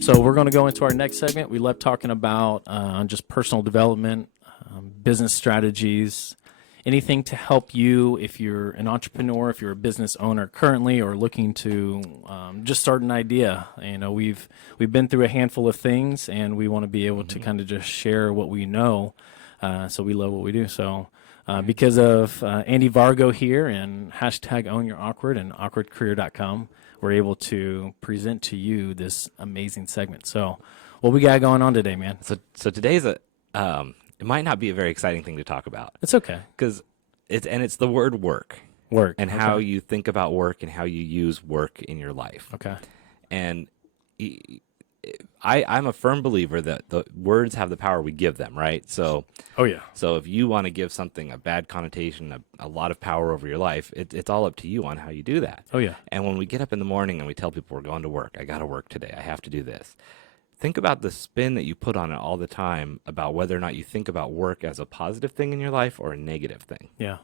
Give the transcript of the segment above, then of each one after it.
So we're going to go into our next segment. We love talking about just personal development, business strategies, anything to help you if you're an entrepreneur, if you're a business owner currently, or looking to just start an idea. We've been through a handful of things, and we want to be able to kind of just share what we know. So we love what we do. So. Because of Andy Vargo here and hashtag Own Your Awkward and awkwardcareer.com, we're able to present to you this amazing segment. So, what we got going on today, man? So today's it might not be a very exciting thing to talk about It's okay. because it's the word work and Okay. how you think about work and how you use work in your life. Okay. And I'm a firm believer that the words have the power we give them, right? So Oh yeah. so if you want to give something a bad connotation, a lot of power over your life, it's all up to you on how you do that. Oh yeah. And when we get up in the morning and we tell people we're going to work, I got to work today, I have to do this. Think about the spin that you put on it all the time about whether or not you think about work as a positive thing in your life or a negative thing. Yeah.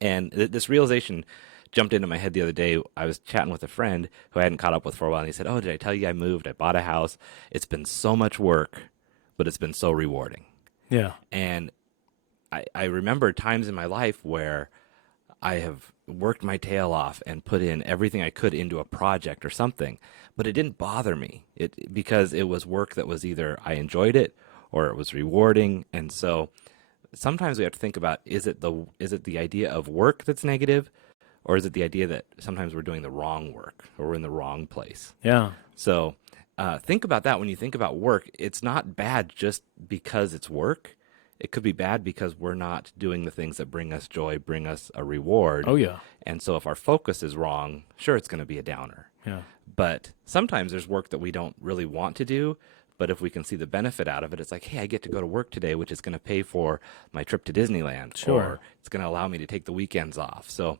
And this realization jumped into my head the other day. I was chatting with a friend who I hadn't caught up with for a while, and he said, "Oh, did I tell you I moved? I bought a house. It's been so much work, but it's been so rewarding." Yeah. And I remember times in my life where I have worked my tail off and put in everything I could into a project or something, but it didn't bother me because it was work that was either I enjoyed it or it was rewarding. And so sometimes we have to think about, is it the idea of work that's negative, or is it the idea that sometimes we're doing the wrong work or we're in the wrong place? Yeah. So think about that when you think about work. It's not bad just because it's work. It could be bad because we're not doing the things that bring us joy, bring us a reward. Oh yeah. And so if our focus is wrong, sure, it's going to be a downer. Yeah. But sometimes there's work that we don't really want to do. But if we can see the benefit out of it, it's like, hey, I get to go to work today, which is going to pay for my trip to Disneyland. Sure. Or it's going to allow me to take the weekends off. So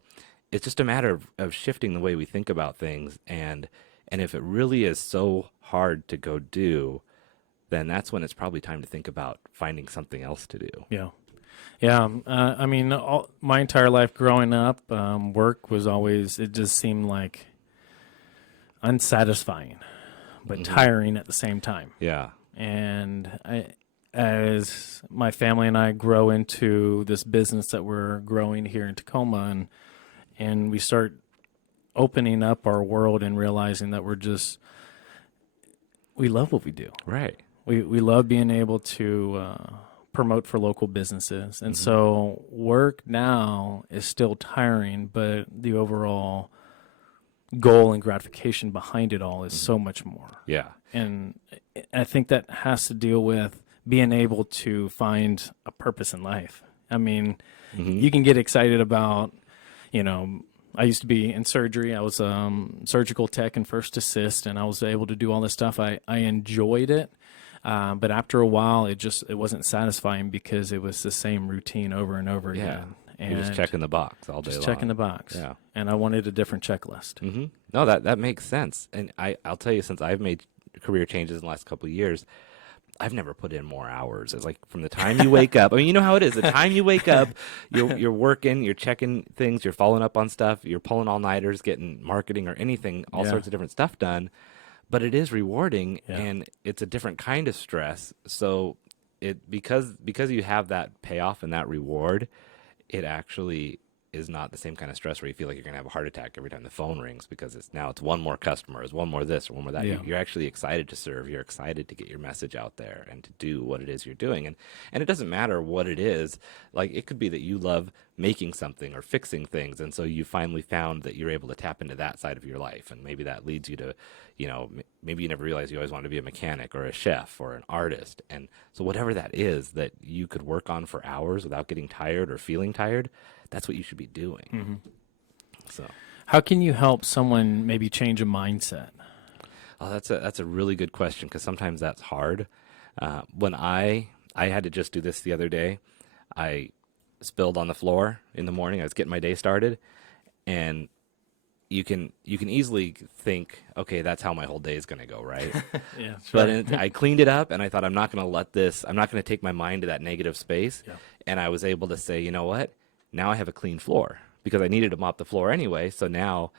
it's just a matter of shifting the way we think about things. And if it really is so hard to go do, then that's when it's probably time to think about finding something else to do. Yeah. Yeah. My entire life growing up, work was always, it just seemed like unsatisfying, but tiring at the same time. Yeah. And as my family and I grow into this business that we're growing here in Tacoma, and we start opening up our world and realizing that we love what we do. Right. We love being able to promote for local businesses. And so work now is still tiring, but the overall goal and gratification behind it all is so much more. Yeah. And I think that has to deal with being able to find a purpose in life. I mean, you can get excited about, I used to be in surgery. I was surgical tech and first assist, and I was able to do all this stuff. I enjoyed it. But after a while, it wasn't satisfying because it was the same routine over and over again. And you're just checking the box all day long. Just checking the box. Yeah. And I wanted a different checklist. Mm-hmm. No, that makes sense. And I'll tell you, since I've made career changes in the last couple of years, I've never put in more hours. It's like from the time you wake up. I mean, you know how it is. The time you wake up, you're working, you're checking things, you're following up on stuff, you're pulling all-nighters, getting marketing or anything, all sorts of different stuff done. But it is rewarding, and it's a different kind of stress. So because you have that payoff and that reward, it actually is not the same kind of stress where you feel like you're going to have a heart attack every time the phone rings, because it's one more customer, it's one more this or one more that. Yeah. You're actually excited to serve. You're excited to get your message out there and to do what it is you're doing. And it doesn't matter what it is. Like, it could be that you love making something or fixing things, and so you finally found that you're able to tap into that side of your life, and maybe that leads you to, maybe you never realized you always wanted to be a mechanic or a chef or an artist. And so whatever that is that you could work on for hours without getting tired or feeling tired, that's what you should be doing. So How can you help someone maybe change a mindset? Oh, that's a really good question, because sometimes that's hard. When I had to just do this the other day, I spilled on the floor in the morning. I was getting my day started, and you can easily think, okay, that's how my whole day is going to go, right? Yeah, But I cleaned it up, and I thought, I'm not going to take my mind to that negative space. Yeah. And I was able to say, you know what? Now I have a clean floor, because I needed to mop the floor anyway. So now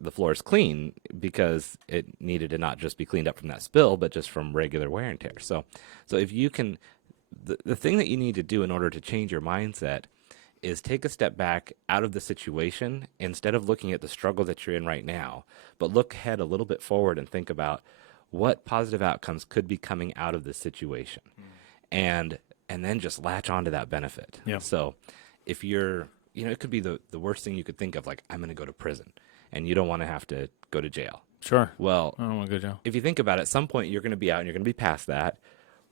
the floor is clean because it needed to not just be cleaned up from that spill, but just from regular wear and tear. So if you can, the thing that you need to do in order to change your mindset is take a step back out of the situation instead of looking at the struggle that you're in right now, but look ahead a little bit forward and think about what positive outcomes could be coming out of this situation. And then just latch onto that benefit. Yeah. So if you're, it could be the worst thing you could think of, like, I'm going to go to prison, and you don't want to have to go to jail. Sure. Well, I don't want to go to jail. if you think about it, at some point you're going to be out and you're going to be past that.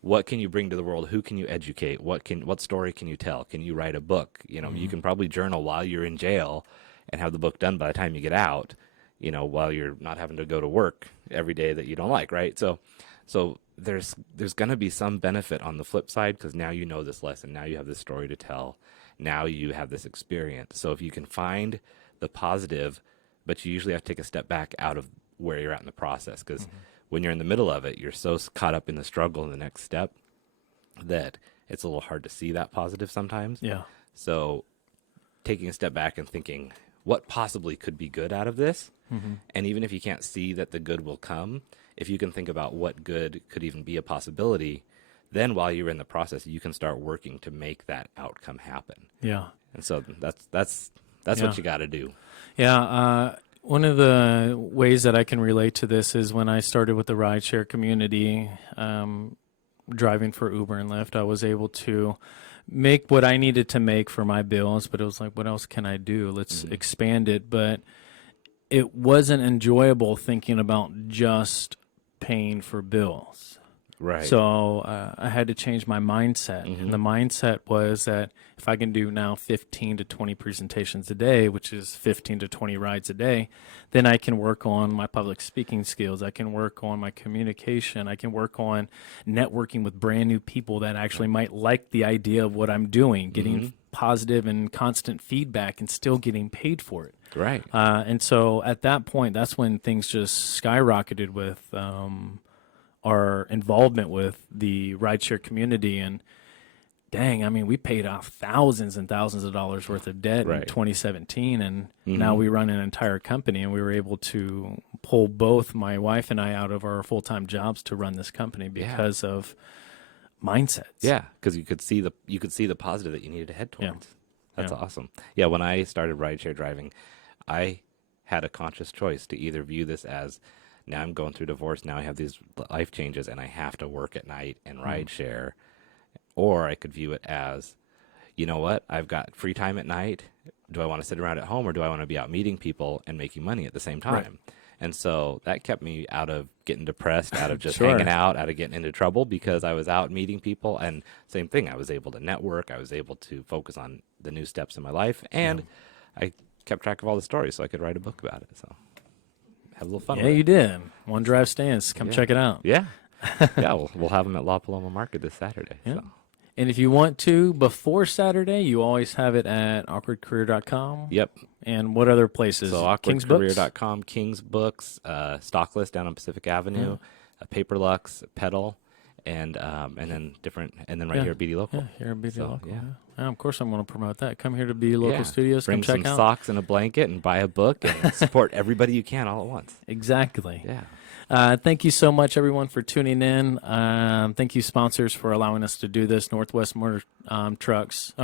What can you bring to the world? Who can you educate? What story can you tell? Can you write a book? You can probably journal while you're in jail and have the book done by the time you get out, while you're not having to go to work every day that you don't like, right? So there's going to be some benefit on the flip side, because now you know this lesson. Now you have this story to tell. Now you have this experience. So if you can find the positive, but you usually have to take a step back out of where you're at in the process, because when you're in the middle of it, you're so caught up in the struggle in the next step that it's a little hard to see that positive sometimes. Yeah. So taking a step back and thinking, what possibly could be good out of this? And even if you can't see that the good will come, if you can think about what good could even be a possibility, then while you're in the process, you can start working to make that outcome happen. Yeah. And so that's Yeah. what you got to do. Yeah. One of the ways that I can relate to this is when I started with the rideshare community, driving for Uber and Lyft, I was able to make what I needed to make for my bills, but it was like, what else can I do? Let's expand it. But it wasn't enjoyable thinking about just paying for bills. Right. So I had to change my mindset. And the mindset was that if I can do now 15 to 20 presentations a day, which is 15 to 20 rides a day, then I can work on my public speaking skills. I can work on my communication. I can work on networking with brand new people that actually might like the idea of what I'm doing, getting positive and constant feedback and still getting paid for it. Right. And so at that point, that's when things just skyrocketed with our involvement with the rideshare community. And dang, I mean, we paid off thousands and thousands of dollars worth of debt in 2017. And now we run an entire company, and we were able to pull both my wife and I out of our full-time jobs to run this company because of mindsets. Yeah, because you could see the positive that you needed to head towards. That's awesome. Yeah, when I started rideshare driving, I had a conscious choice to either view this as, now I'm going through divorce, now I have these life changes and I have to work at night and rideshare, or I could view it as, you know what, I've got free time at night. Do I want to sit around at home, or do I want to be out meeting people and making money at the same time? Right. And so that kept me out of getting depressed, out of just hanging out, out of getting into trouble, because I was out meeting people. And same thing, I was able to network. I was able to focus on the new steps in my life. And I kept track of all the stories so I could write a book about it. So have a little fun with it. Yeah, you did. One Drive Stands. Come check it out. Yeah. We'll have them at La Paloma Market this Saturday. Yeah. So. And if you want to, before Saturday, you always have it at awkwardcareer.com. Yep. And what other places? So awkwardcareer.com, King's Books, Stocklist down on Pacific Avenue, Paperlux, Pedal, and then right here at BD Local. Yeah, here at BD Local. Yeah. Yeah, of course I'm going to promote that. Come here to BD Local Studios. Bring come check some out. socks and a blanket and buy a book and support everybody you can all at once. Exactly. Yeah. Thank you so much, everyone, for tuning in. Thank you, sponsors, for allowing us to do this. Northwest Motorsports,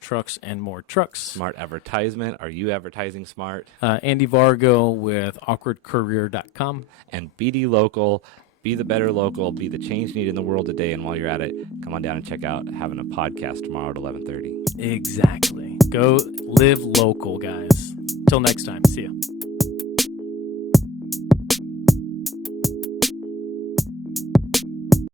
trucks, and more trucks. Smart advertisement. Are you advertising smart? Andy Vargo with awkwardcareer.com. And BD Local. Be the better local. Be the change needed in the world today. And while you're at it, come on down and check out having a podcast tomorrow at 11:30. Exactly. Go live local, guys. Till next time. See ya.